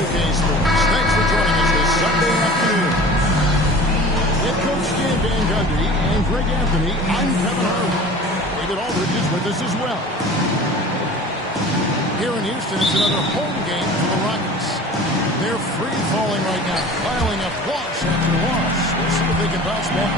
2K Sports. Thanks for joining us this Sunday afternoon. Head coach Dan Van Gundy and Greg Anthony, I'm Kevin Harlan. David Aldridge is with us as well. Here in Houston, it's another home game for the Rockets. They're free-falling right now, piling up loss after loss. We'll see if they can bounce back.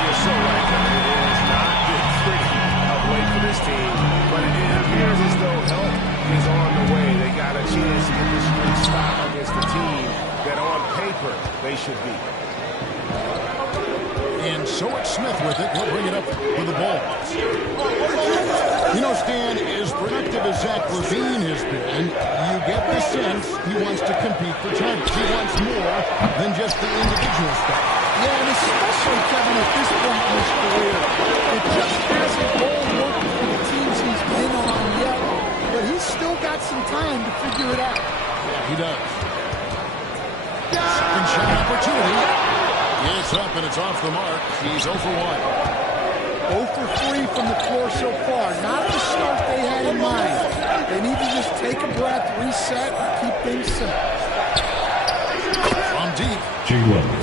You're so right, Kevin. It has not been pretty of late for this team, but it appears as though help is on the way. They got a chance to get this streak stop against the team that on paper they should be. And so it's Smith with it. He'll bring it up for the ball. You know, Stan, as productive as Zach LaVine has been, you get the sense he wants to compete for titles. He wants more than just the individual stuff. Yeah, and especially, Kevin, at this point in his career, it just hasn't all worked for the teams he's been on yet, but he's still got some time to figure it out. Yeah, he does. Second shot opportunity. It's up and it's off the mark. He's 0 for 1. 0 for 3 from the floor so far. Not the start they had in mind. They need to just take a breath, reset, and keep things simple. From deep.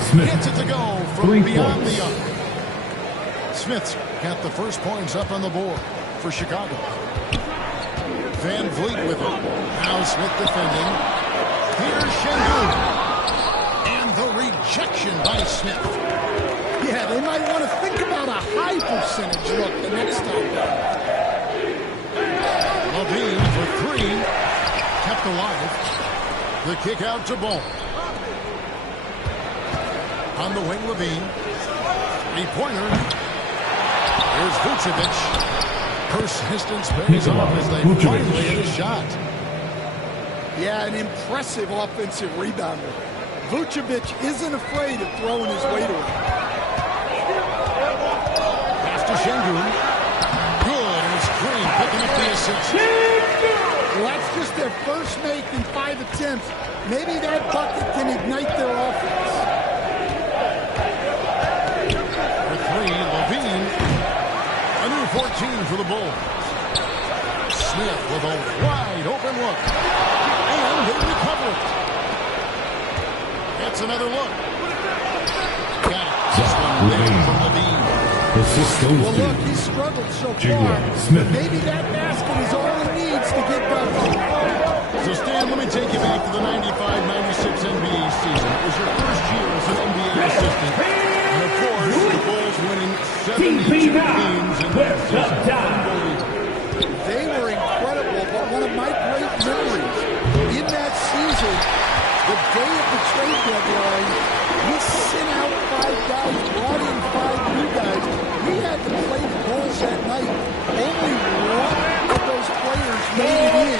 Smith Gets it to go from beyond the arc. Smith's got the first points up on the board for Chicago. Van Vliet with it. Now Smith defending. Here's Şengün. And the rejection by Smith. Yeah, they might want to think about a high percentage look the next time. LaVine for 3. Kept alive. The kick out to Ball. On the wing, LaVine. Three-pointer. Here's Vucevic. Persistence pays off as they finally hit a shot. Yeah, an impressive offensive rebounder. Vucevic isn't afraid of throwing his weight around. Pass to Şengün. Good, and it's Green picking up the assist. Well, that's just their first make in 5 attempts. Maybe that bucket can ignite their offense. For 3, LaVine. A new 14 for the Bulls. Smith with a wide open look. And they recover it. That's another look. Got it. This one there from LaVine. Well, look, he's struggled so far. Smith. Maybe that basket is all he needs to get going. So, Stan, let me take you back to the 95-96 NBA season. It was your first year as an NBA assistant. And, of course, the Bulls winning 72 games in that season. They were incredible, but one of my great memories in that season, the day of the trade deadline, we sent out 5 guys, brought in 5 new guys. We had to play the Bulls that night. Only one of those players made it in.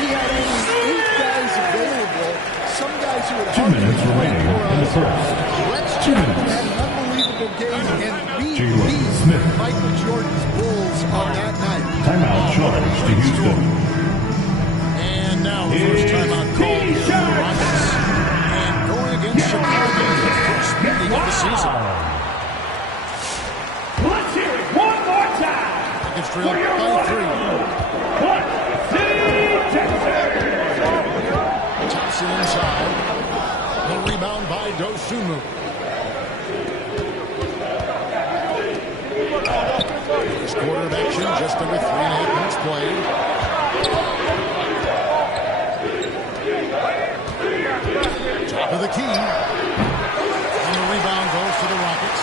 We had only 8 guys available. Some guys who had 2 minutes remaining in the first. Rex 2 minutes. had an unbelievable game, and we beat Smith. Michael Jordan's Bulls on that night. Timeout charge to Houston. And now the first timeout call is the Rockets. And going against Chicago, the first meeting of the season. Let's hear it one more time. Rockets trail by 3. Thompson inside. The rebound by Dosunmu. First quarter of action, just under 3.5 minutes played. Top of the key. And the rebound goes to the Rockets.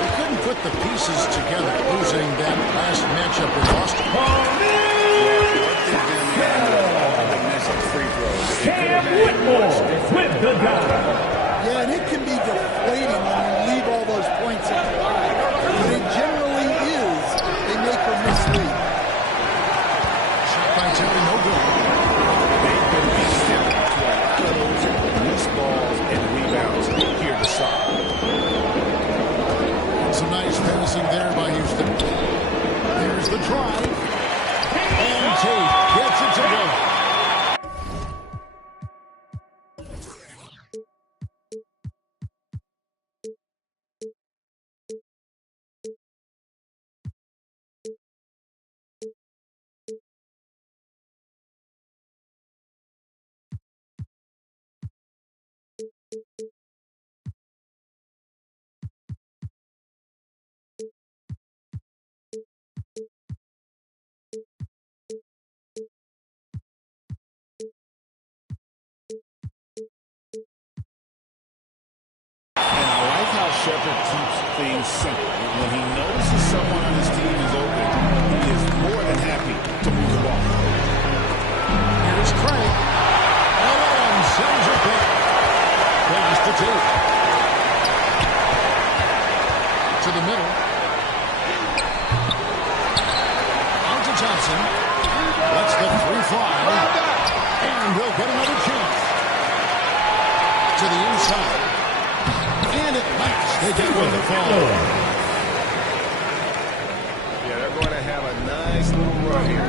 They couldn't put the pieces together, losing that last matchup with Boston. Cam Whitmore with the dime. Yeah, and it can be deflating when you leave all those points at the line. But it generally is a make or miss lead. Shot by Terry, no good. They've been receptive to a lot of those loose balls and rebounds here to start. Some nice passing there by Houston. There's the drive. And Tate gets it to go. they'll get another chance. To the inside. And at last, they get one to fall. Yeah, they're going to have a nice little run here.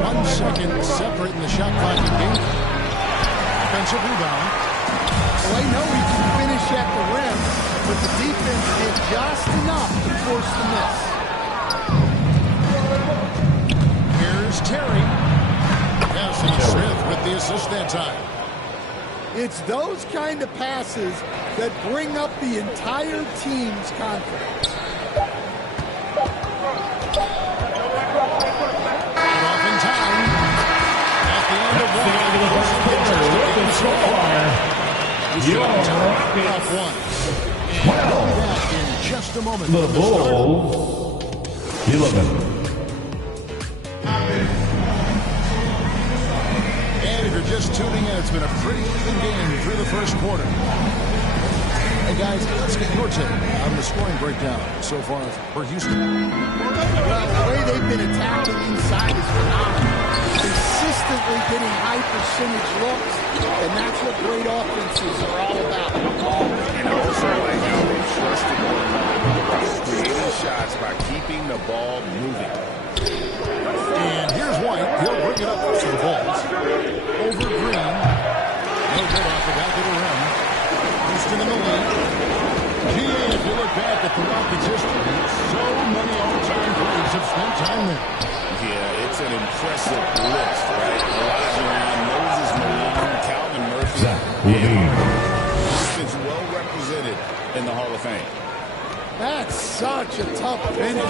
1 second separate in the shot clock and game. Offensive rebound. Well, they know he can finish at the rim, but the defense did just enough to force the miss. Here's Terry. Passing Smith with the assist that time. It's those kind of passes that bring up the entire team's confidence. And off in time. At the end of one. In just a moment. The Bulls, 11. And if you're just tuning in, it's been a pretty even game through the first quarter. Hey guys, let's get your take on the scoring breakdown so far for Houston. Well, the way they've been attacking inside is phenomenal. Consistently getting high percentage looks, and that's what great offenses are all about. And I also like how they trusted one another by creating shots by keeping the ball moving. And here's White. He'll bring it up to the Bulls. Over Green. No good off the back of the rim. Houston in the lead. GA, if you look back at the Rockets' history, so many all-time greats have spent time there. Yeah, it's an impressive list, right? Olajuwon, Moses Malone, Calvin Murphy. Houston's well represented in the Hall of Fame. That's such a tough finish.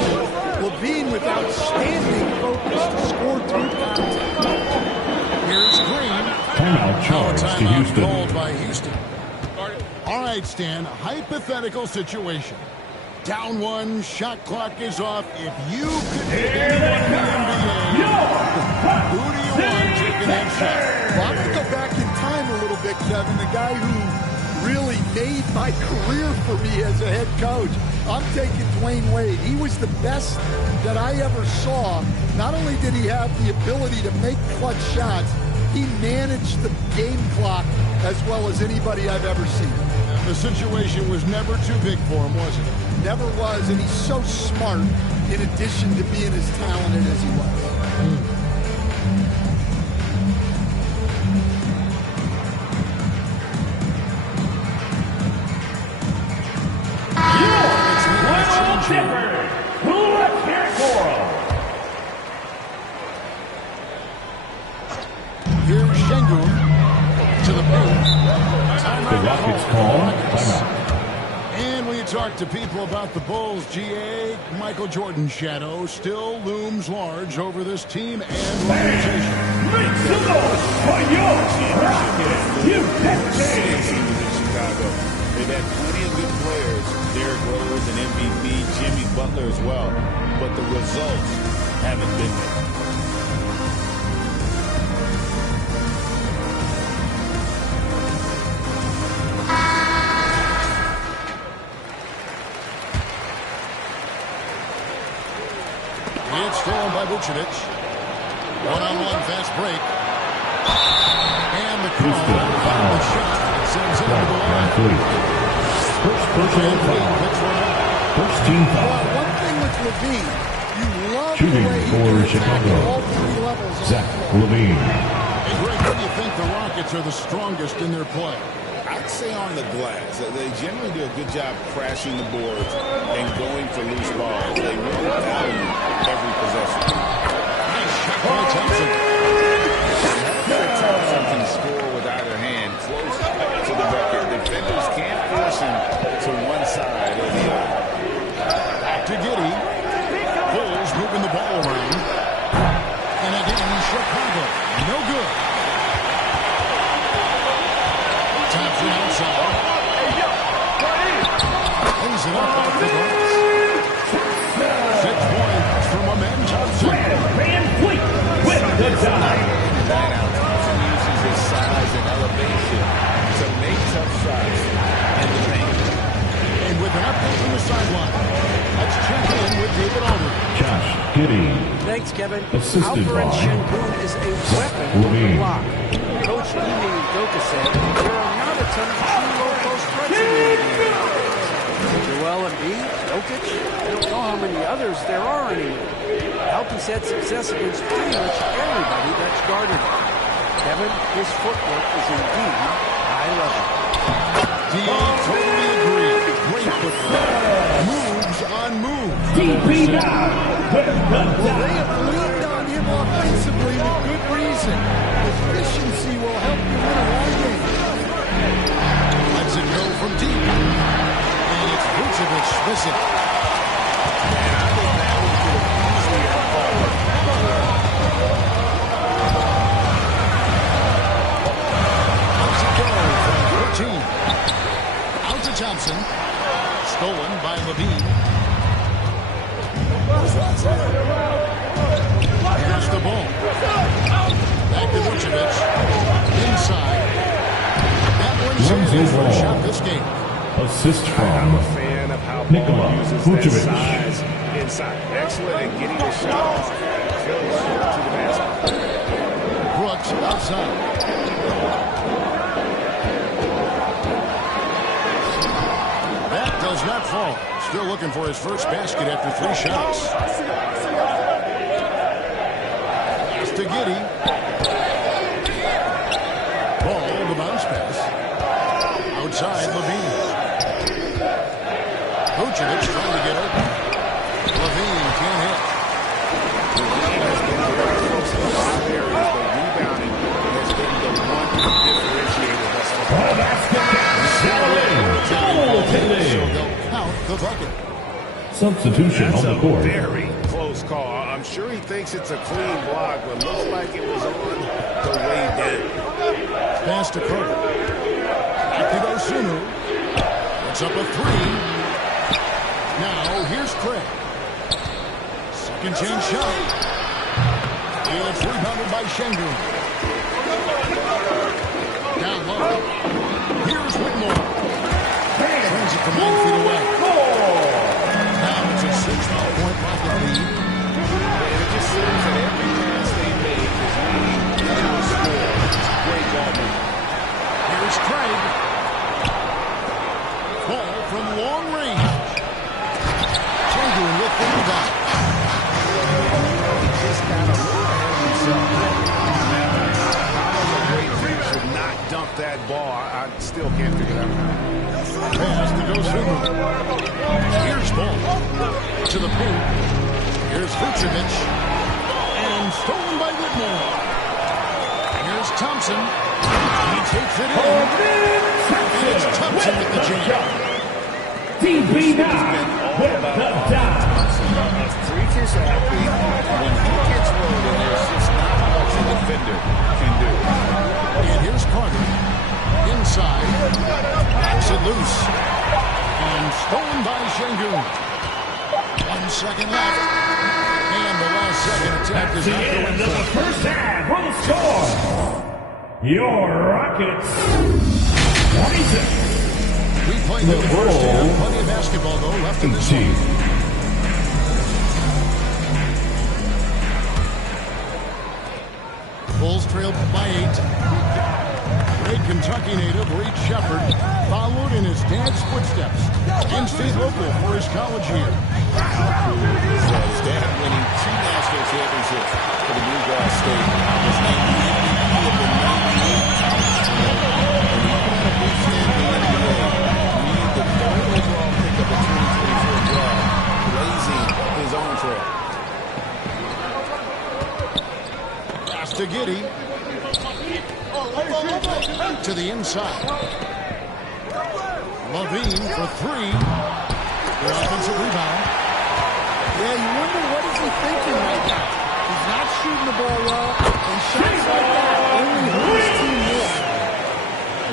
Levine with outstanding focus to score through contact. Here's Green. Timeout charge to Houston. Called by Houston. All right, Stan, hypothetical situation. Down one, shot clock is off. If you could pick anyone in the NBA, who do you want taking that shot? Well, I'm going to go back in time a little bit, Kevin. The guy who really made my career for me as a head coach. I'm taking Dwayne Wade. He was the best that I ever saw. Not only did he have the ability to make clutch shots, he managed the game clock as well as anybody I've ever seen. The situation was never too big for him, was it? Never was, and he's so smart in addition to being as talented as he was. Here's Şengün to the paint. The Rockets call timeout. And when you talk to people about the Bulls, GA, Michael Jordan's shadow still looms large over this team and organization. Make some noise for your Rockets, USA! Chicago. They've had plenty of good players. Derrick Rose and MVP, Jimmy Butler as well. But the results haven't been there. It's stolen by Vucevic. One-on-one fast break. And the call on the shot sends it over the line. First personal foul. First team Well, foul. one thing with Levine, you love Shooting the way he for can attack Chicago. at all three levels. Zach Levine. Hey, Greg, who do you think the Rockets are the strongest in their play? I'd say on the glass. They generally do a good job crashing the boards and going for loose balls. They really value every possession. Nice shot by Thompson. Thompson can score with either hand close to the bucket. Defenders can't force him to one side or the other. Back to Giddey. Bulls moving the ball around. And again, Chicago. No good. Thompson outside. Lays it up off the glass. 6 points from a man Thompson. Van Fleet with the dime. Now Thompson uses his size and elevation to make tough shots in the paint. And with an update from the sideline, let's check in with David Aldridge. Josh Giddey. Thanks, Kevin. Assisted Alperen by Şengün is a weapon on the Levine. block. Jokic, I don't know how many others there are anymore. Helton's had success against pretty much everybody that's guarded him. Kevin, his footwork is indeed high level. Totally agree. Great footwork. Moves on moves. DP now with the Well, they dunk. have leaned on him offensively with good reason. Efficiency will help you win a long game. Lets it go from deep. And it's Vucevic missing. And I think that one could have easily have fallen. Lets it go from 14. Out to Thompson. Stolen by Levine. Here's the ball. Back to Vucevic. Inside. That one's in his first shot this game. Assist I'm from a fan of how Nikola Paul uses Vucevic. that size inside. Excellent at getting the shot off close to the basket. Brooks outside. That does not fall. Still looking for his first basket after 3 shots. Pass to Giddey. Ball, the bounce pass. Outside, Levine. Vucevic trying to get open. Levine can't hit. Levine has been very close in a lot of areas, but rebounding has been the one differentiator thus far. Oh, basket goaltending. So they'll count the bucket. Substitution That's on the a court. very close call. I'm sure he thinks it's a clean block, but looks like it was on the way down. Pass to Carter. Back to Osunu. It's up a 3. Now here's Craig. Second chance shot. It's rebounded by Şengün. Down low. Here's Whitmore. Brings it from 9 feet away. Now it's a 6-point Rocket lead. And it just seems that every pass they make is leading to a score. Great ball movement. Here's Craig. Ball from long range. Şengün with the rebound. He just got a little ahead of himself. How a great team should not dunk that ball. I still can't figure that one out. Pass to Osunu. Here's ball. To the paint. Here's Vucevic. And stolen by Whitmore. Here's Thompson. He takes it in. And it's Thompson with the jam. DP now with the dunk. A freakish athlete. When he gets rolling, there's just not much a defender can do. And here's Carter. Inside. Knocks it loose. And stolen by Şengün. 1 second left. And the last second attack is The not end going of the for. first half will score. Your Rockets 26. We played the first half. Plenty of basketball, though, left in this one. Bulls trailed by 8. Great Kentucky native Reed Shepherd followed in his dad's footsteps and stayed local for his college year. His dad winning 2 national championships for the Bluegrass State. Was named the MVP of the 98 and even had a big stand in the NBA. Named the 3rd overall pick of the 2024 draft, blazing his own trail. Pass to Giddey. To the inside. Levine for 3. The offensive rebound. Yeah, you wonder what is he thinking right now. He's not shooting the ball well, and shots like that only hurt his team more.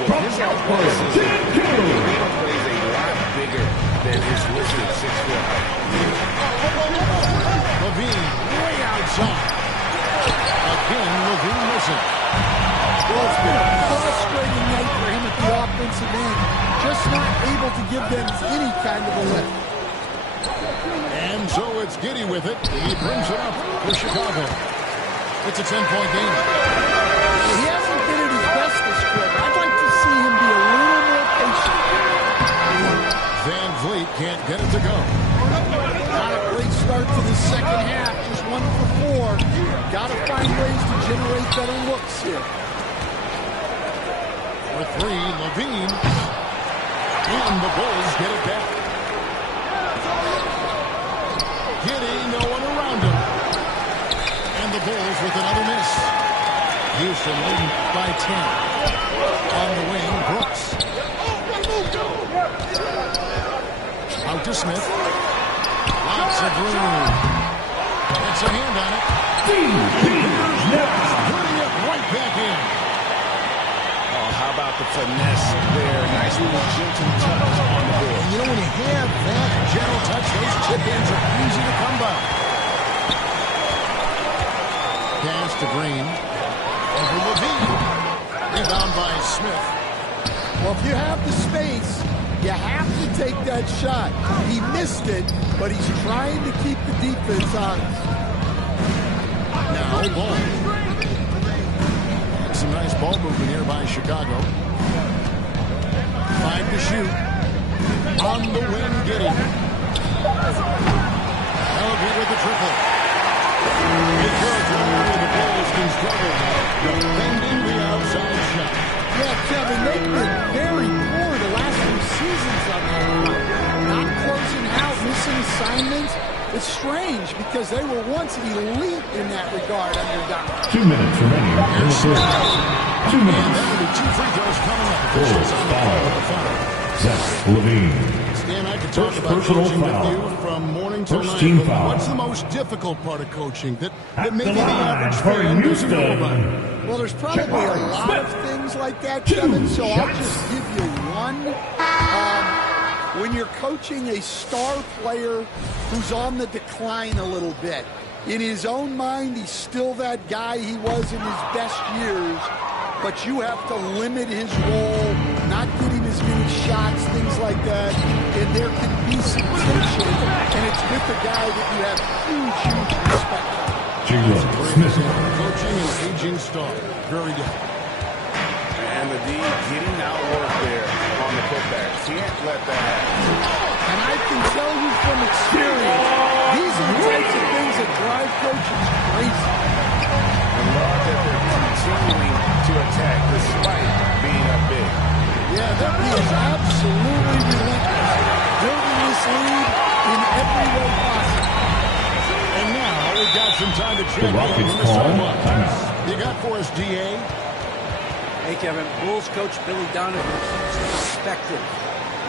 Well, his athleticism, he plays a lot bigger than his listed 6'4" height. Levine way outside. Again, Levine missing. Well, it's been a frustrating night for him at the offensive end. Just not able to give them any kind of a lift. And so it's Giddey with it. He brings it up for Chicago. It's a 10-point game. He hasn't been at his best this quarter. I'd like to see him be a little more patient. Van Vliet can't get it to go. better looks here. For three, Levine. And the Bulls get it back. Giddy, no one around him. And the Bulls with another miss. Houston leading by 10. On the wing, Brooks. Out to Smith. Lots of room. Gets a hand on it. Putting it right back in. Oh, how about the finesse there? Nice little gentle touch on the board. You know, when you have that gentle touch, those chip-ins are easy to come by. Pass to Green. Over Levine. Rebound by Smith. Well, if you have the space, you have to take that shot. He missed it, but he's trying to keep the defense honest. Now, ball. Some nice ball movement here by Chicago. 5 to shoot. On the wing, Giddy. Elegant with the triple. Because the Bulls can struggle defending the outside shot. Yeah, Kevin, they've been very poor the last few seasons on that front. Not closing out, missing assignments. It's strange because they were once elite in that regard under Don. 2 minutes remaining in the third. 2 And minutes. that'll be 2 free throws coming up. Bulls Officials on the call with the foul. Zach Levine. Dan, I could talk First about personal coaching with foul. you from morning till First night. team but foul. What's the most difficult part of coaching that At maybe the the line average for fan doesn't know Houston. about? Well, there's probably a lot of things like that, Kevin, so I'll just give you one. When you're coaching a star player who's on the decline a little bit, in his own mind, he's still that guy he was in his best years, but you have to limit his role, not give him as many shots, things like that, and there can be some tension, and it's with the guy that you have huge respect for. Jalen Smith. Coaching an aging star. Very different. And the D getting out work there on the putback. Can't let that happen. And I can tell you from experience, these are the types of things that drive coaches crazy. I love that they're continuing to attack despite being up big. Yeah, that is absolutely relentless. Building this lead in every way possible. And now we've got some time to check The Rockets in call the timeout. You got for us, DA? Hey, Kevin, Bulls coach Billy Donovan keeps perspective.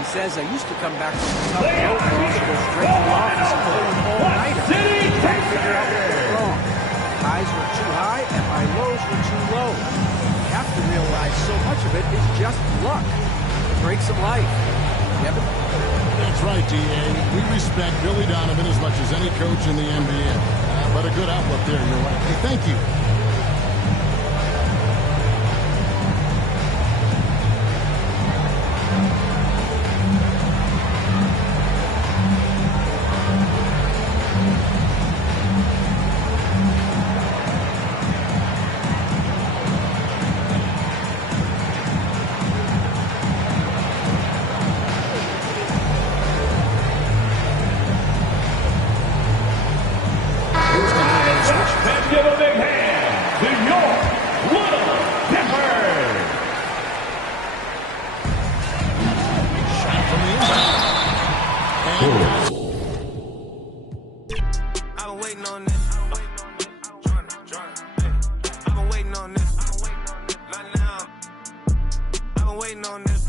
He says, I used to come back from the tough road games to go straight to the office and pull an all-nighter. Trying to figure out what was wrong. Highs were too high and my lows were too low. You have to realize so much of it is just luck. Breaks of life. Kevin? That's right, DA. We respect Billy Donovan as much as any coach in the NBA. But a good outlook there, you're right. Hey, thank you. Let's give a big hand to your Little Peppers. Shot from the inside. I've been waiting on this. I've been waiting on this. Not now. I've been waiting on this.